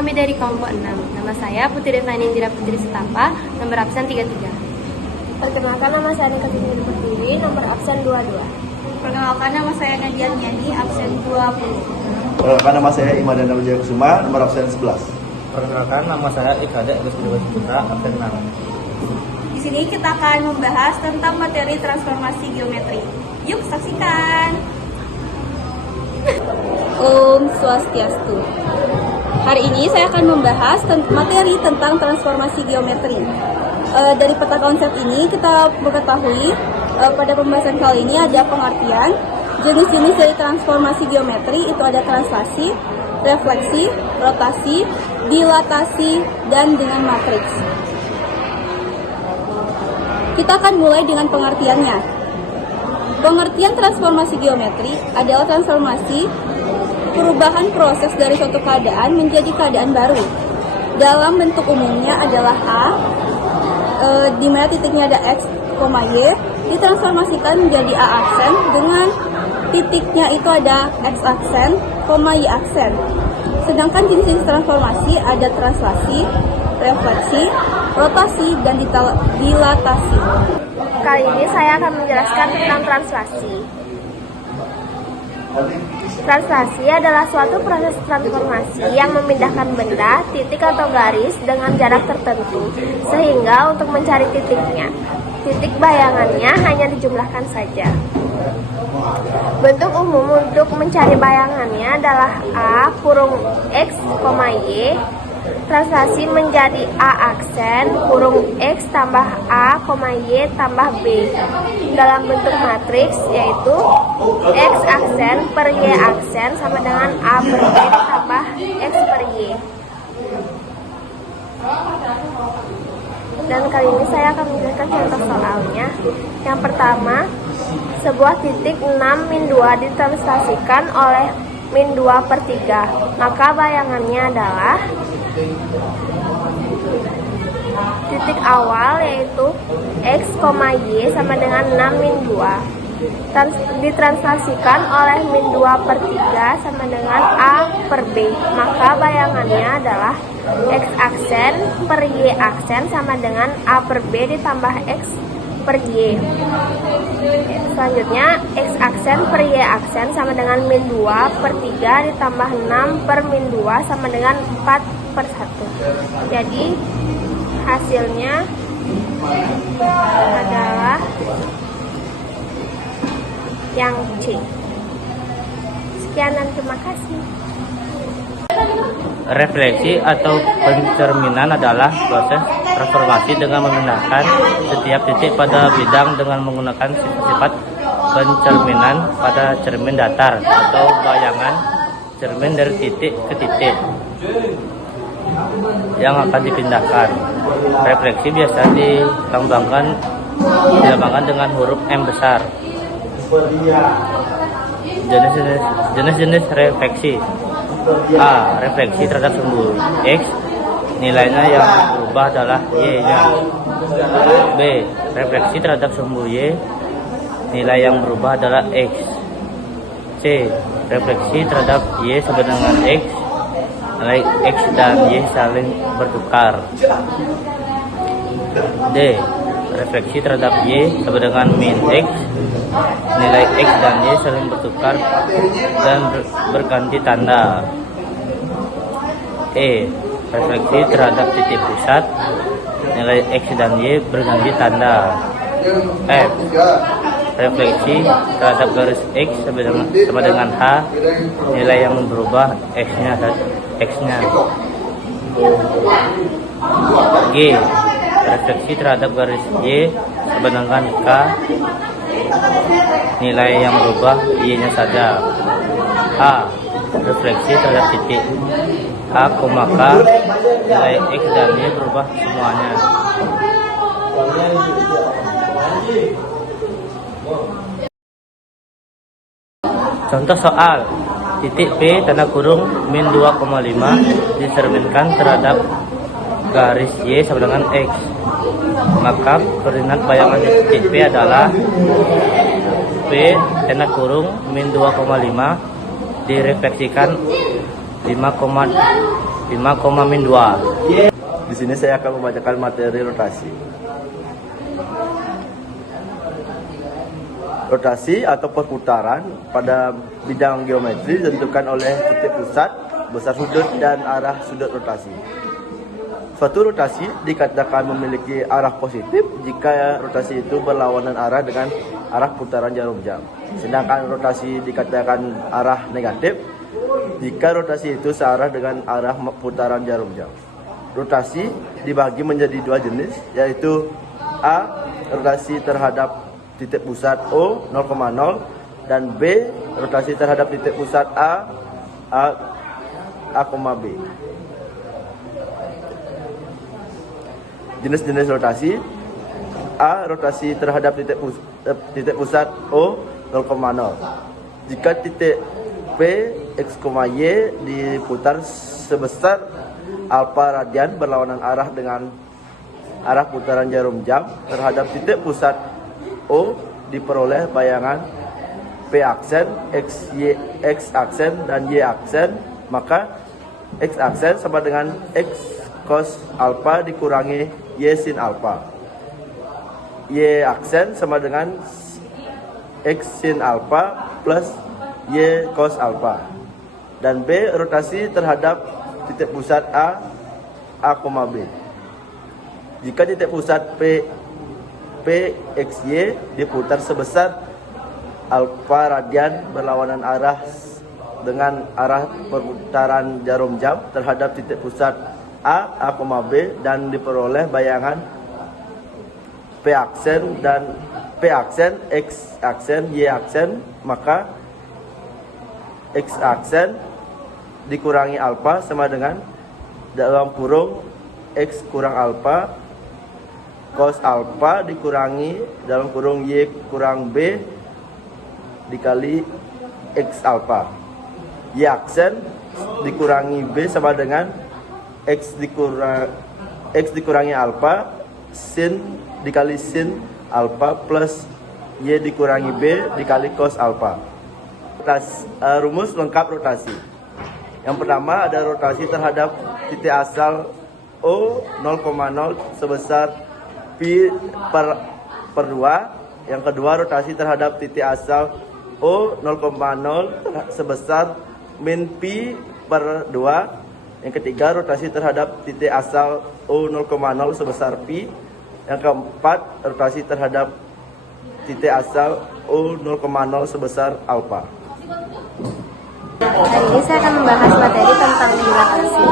kami dari kelompok 6. Nama saya Putri Devani Indira Putri Setapa, nomor absen 33. Perkenalkan, nama saya Nika Siti Pertiwi, nomor absen 22. Perkenalkan, nama saya Nadia Nyani, absen 20. Perkenalkan, nama saya Imadana Wijaya Kusuma, nomor absen 11. Perkenalkan, nama saya Ikade Agus Dewa Putra, absen 6. Di sini kita akan membahas tentang materi transformasi geometri. Yuk saksikan. Om Swastiastu. Hari ini saya akan membahas materi tentang transformasi geometri. Dari peta konsep ini kita mengetahui pada pembahasan kali ini ada pengertian jenis-jenis dari transformasi geometri, itu ada translasi, refleksi, rotasi, dilatasi, dan dengan matriks. Kita akan mulai dengan pengertiannya. Pengertian transformasi geometri adalah transformasi perubahan proses dari suatu keadaan menjadi keadaan baru. Dalam bentuk umumnya adalah A, di mana titiknya ada X, Y, ditransformasikan menjadi A aksen dengan titiknya itu ada X aksen, Y aksen. Sedangkan jenis transformasi ada translasi, refleksi, rotasi, dan dilatasi. Kali ini saya akan menjelaskan tentang translasi. Translasi adalah suatu proses transformasi yang memindahkan benda, titik atau garis dengan jarak tertentu, sehingga untuk mencari titiknya, titik bayangannya hanya dijumlahkan saja. Bentuk umum untuk mencari bayangannya adalah A kurung X, Y, translasi menjadi A aksen, kurung X tambah A, Y tambah B. Dalam bentuk matriks yaitu X aksen per Y aksen sama dengan A per B ditambah X per Y. Dan kali ini saya akan menjelaskan contoh soalnya. Yang pertama, sebuah titik 6-2 ditranslasikan oleh -2/3. Maka bayangannya adalah titik awal yaitu X, Y sama dengan 6-2 ditranslasikan oleh -2/3 sama dengan A per B. Maka bayangannya adalah X aksen per Y aksen sama dengan A per B ditambah X per Y. Selanjutnya X aksen per Y aksen sama dengan -2/3 ditambah 6 per -2 sama dengan 4/1. Jadi hasilnya adalah yang C. Sekian dan terima kasih. Refleksi atau pencerminan adalah proses transformasi dengan memindahkan setiap titik pada bidang dengan menggunakan sifat pencerminan pada cermin datar atau bayangan cermin dari titik ke titik yang akan dipindahkan. Refleksi biasa dilambangkan dengan huruf M besar. Jenis-jenis refleksi. A. Refleksi terhadap sumbu X, nilainya yang berubah adalah Y-nya. B. Refleksi terhadap sumbu Y, nilai yang berubah adalah X. C. Refleksi terhadap Y sama dengan X, nilai X dan Y saling bertukar. D. Refleksi terhadap Y sama dengan min X, nilai X dan Y saling bertukar dan berganti tanda. E. Refleksi terhadap titik pusat, nilai X dan Y berganti tanda. F. Refleksi terhadap garis X sama dengan H, nilai yang berubah X-nya. G. Refleksi terhadap garis Y sama dengan K, nilai yang berubah Y-nya saja. H. Refleksi terhadap titik A, K, nilai X dan Y berubah semuanya. Contoh soal, titik P tanda kurung -2,5 dicerminkan terhadap garis Y sama dengan X. Maka koordinat bayangan titik P adalah P tanda kurung -2,5 direfleksikan 5,2. Di sini saya akan membacakan materi rotasi. Rotasi atau perputaran pada bidang geometri ditentukan oleh titik pusat, besar sudut, dan arah sudut rotasi. Suatu rotasi dikatakan memiliki arah positif jika rotasi itu berlawanan arah dengan arah putaran jarum jam. Sedangkan rotasi dikatakan arah negatif jika rotasi itu searah dengan arah putaran jarum jam. Rotasi dibagi menjadi dua jenis, yaitu A. Rotasi terhadap titik pusat O 0,0 dan B. Rotasi terhadap titik pusat A, B. Jenis-jenis rotasi. A. Rotasi terhadap titik pusat O 0,0. Jika titik P, X, Y diputar sebesar alfa radian berlawanan arah dengan arah putaran jarum jam terhadap titik pusat O, diperoleh bayangan P aksen, X aksen, dan Y aksen. Maka X aksen sama dengan X cos alfa dikurangi Y sin alfa. Y aksen sama dengan X sin alfa plus Y cos alfa. Dan B. Rotasi terhadap titik pusat A, B. Jika titik pusat P, X, Y diputar sebesar alfa radian berlawanan arah dengan arah perputaran jarum jam terhadap titik pusat A, B, dan diperoleh bayangan P aksen, X aksen, Y aksen, maka X aksen dikurangi alfa sama dengan dalam kurung X kurang alfa cos alfa dikurangi dalam kurung Y kurang B dikali X alfa. Y aksen dikurangi B sama dengan X dikurangi alfa sin dikali sin alfa plus Y dikurangi B dikali cos alfa. Rumus lengkap rotasi. Yang pertama ada rotasi terhadap titik asal O 0,0 sebesar Pi per 2. Yang kedua rotasi terhadap titik asal O 0,0 sebesar min Pi per 2. Yang ketiga rotasi terhadap titik asal O 0,0 sebesar Pi. Yang keempat rotasi terhadap titik asal O 0,0 sebesar alfa. Hari ini saya akan membahas materi tentang dilatasi.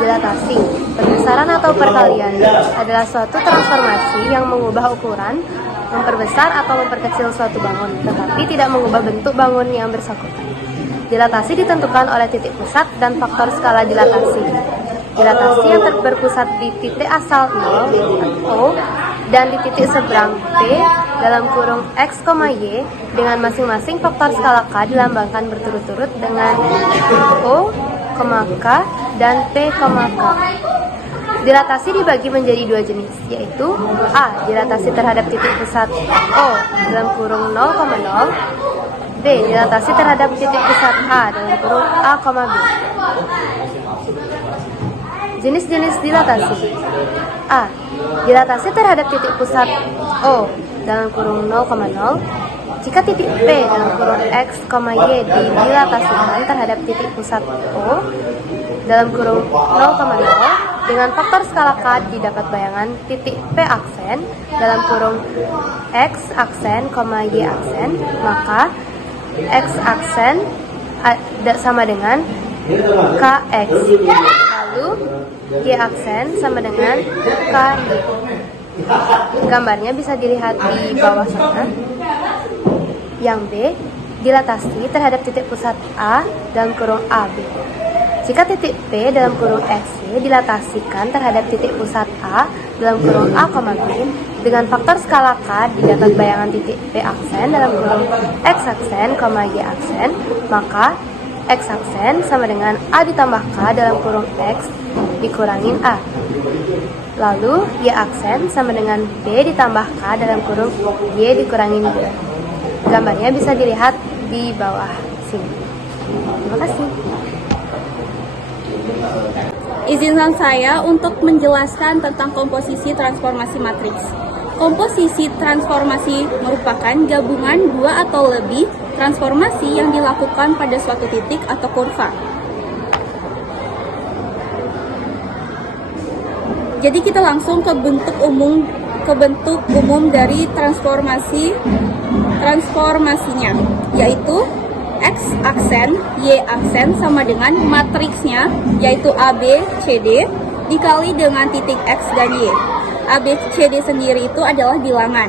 Dilatasi, perbesaran atau perkalian, adalah suatu transformasi yang mengubah ukuran, memperbesar atau memperkecil suatu bangun, tetapi tidak mengubah bentuk bangun yang bersangkutan. Dilatasi ditentukan oleh titik pusat dan faktor skala dilatasi. Dilatasi yang berpusat di titik asal 0, O, dan di titik seberang P dalam kurung X, Y dengan masing-masing faktor skala K dilambangkan berturut-turut dengan O, K, dan P, K. Dilatasi dibagi menjadi dua jenis, yaitu A. Dilatasi terhadap titik pusat O dalam kurung 0,0. B. Dilatasi terhadap titik pusat A dalam kurung A, B. Jenis-jenis dilatasi. A. Dilatasi terhadap titik pusat O dalam kurung 0,0. Jika titik P dalam kurung X, Y didilatasikan terhadap titik pusat O dalam kurung 0,0 dengan faktor skala K didapat bayangan titik P aksen dalam kurung X aksen, Y aksen, maka X aksen sama dengan KX. Lalu Y aksen sama dengan KY. Gambarnya bisa dilihat di bawah sana. Yang B, dilatasi terhadap titik pusat A dalam kurung AB. Jika titik P dalam kurung XY dilatasikan terhadap titik pusat A dalam kurung A, B dengan faktor skala K didapat bayangan titik P aksen dalam kurung X aksen, Y aksen, maka X aksen sama dengan A ditambah K dalam kurung X dikurangin A. Lalu Y aksen sama dengan B ditambah K dalam kurung Y dikurangin B. Gambarnya bisa dilihat di bawah sini. Terima Terima kasih. Izinkan saya untuk menjelaskan tentang komposisi transformasi matriks. Komposisi transformasi merupakan gabungan dua atau lebih transformasi yang dilakukan pada suatu titik atau kurva. Jadi kita langsung ke bentuk umum dari transformasinya, yaitu X aksen, Y aksen sama dengan matriksnya, yaitu ABCD, dikali dengan titik X dan Y. ABCD sendiri itu adalah bilangan.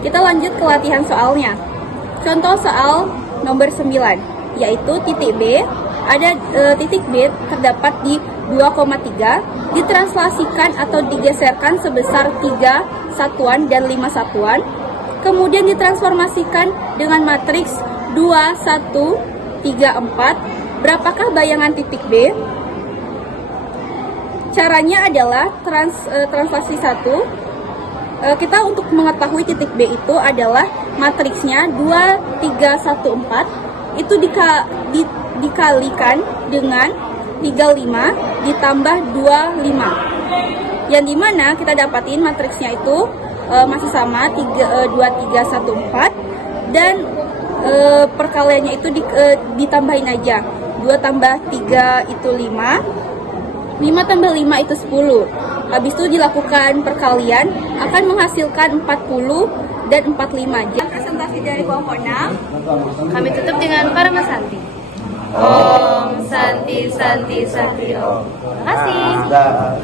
Kita lanjut ke latihan soalnya. Contoh soal nomor 9, yaitu titik B. Ada titik B terdapat di 2,3, ditranslasikan atau digeserkan sebesar 3 satuan dan 5 satuan, kemudian ditransformasikan dengan matriks 2, 1, 3, 4. Berapakah bayangan titik B? Caranya adalah translasi 1. Kita untuk mengetahui titik B itu adalah matriksnya 2, 3, 1, 4. Itu dikalikan dengan 35 ditambah 25. Yang dimana kita dapatin matriksnya itu masih sama 2, 3, 1, 4. Dan perkaliannya itu ditambahin aja. 2 tambah 3 itu 5. 5 tambah 5 itu 10. Habis itu dilakukan perkalian akan menghasilkan 40 dan 45. Presentasi dari kelompok 6. Kami tutup dengan Parama Santi. Om Santi Santi Santi Om. Terima kasih. Dah.